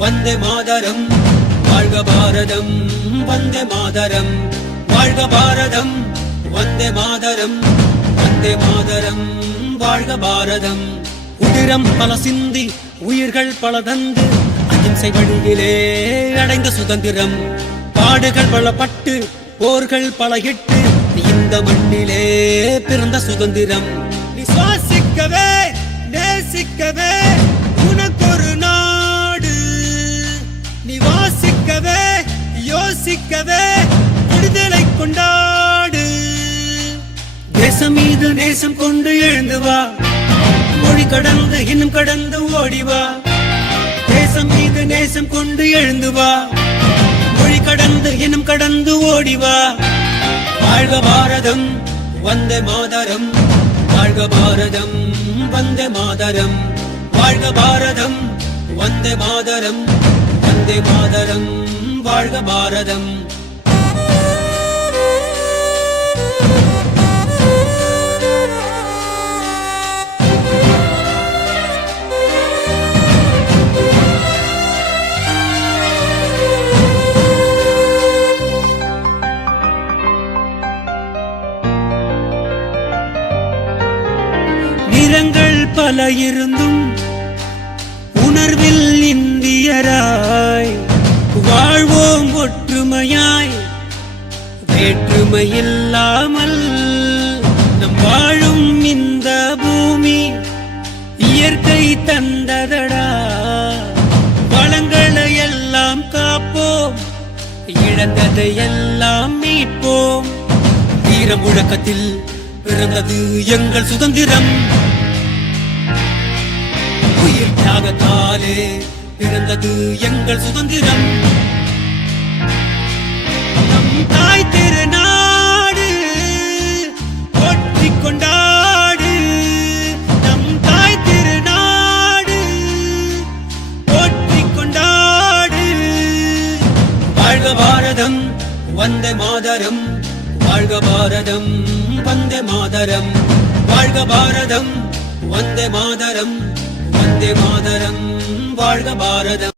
வந்தே மாதரம் வாழ்க பாரதம் வந்தே மாதரம் வாழ்க பாரதம் வந்தே மாதரம் வந்தே மாதரம் வாழ்க பாரதம். உதிரம் பல சிந்தி உயிர்கள் பல தந்து அகிம்சை வழியிலே அடைந்த சுதந்திரம். பாடுகள் பல பட்டு போர்கள் பல இட்டு இந்த மண்ணிலே பிறந்த சுதந்திரம். நீ சுவாசிக்கவே நேசிக்கவே உனக்கொரு நாடு, நீ வாசிக்கவே யோசிக்கவே விடுதலை கொண்டாடு. தேசம் மீது நேசம் கொண்டு எழுந்து வா, மொழி கடந்து இன்னும் கடந்து ஓடிவா. தேசம் மீது நேசம் கொண்டு எழுந்து வா, மொழி கடந்து இன்னும் கடந்து ஓடிவா. வாழ்க பாரதம் வந்தே மாதரம் வாழ்க பாரதம் வந்தே மாதரம் வாழ்க பாரதம் வந்தே மாதரம் வந்தே மாதரம் வாழ்க பாரதம். நிறங்கள் பல இருந்தும் உணர்வில் இந்தியராய் வாழ்வோம் ஒற்றுமையாய். வேற்றுமை இல்லாமல் நம் வாழும் இந்த பூமி இயற்கை தந்ததடா. வளங்களை எல்லாம் காப்போம், இழந்ததை எல்லாம் மீட்போம். வீர முழக்கத்தில் பிறந்தது எங்கள் சுதந்திரம், உயிர் தியாகத்தாலே பிறந்தது எங்கள் சுதந்திரம். நம் தாய் திருநாடு போற்றிக் கொண்டாடு, நம் தாய் திருநாடு போற்றிக் கொண்டாடு. வாழ்க பாரதம் வந்தே மாதரம் வாழ்க பாரதம் வந்தே மாதரம் வாழ்க பாரதம் வந்தே மாதரம் வந்தே மாதரம் வாழ்க பாரதம்.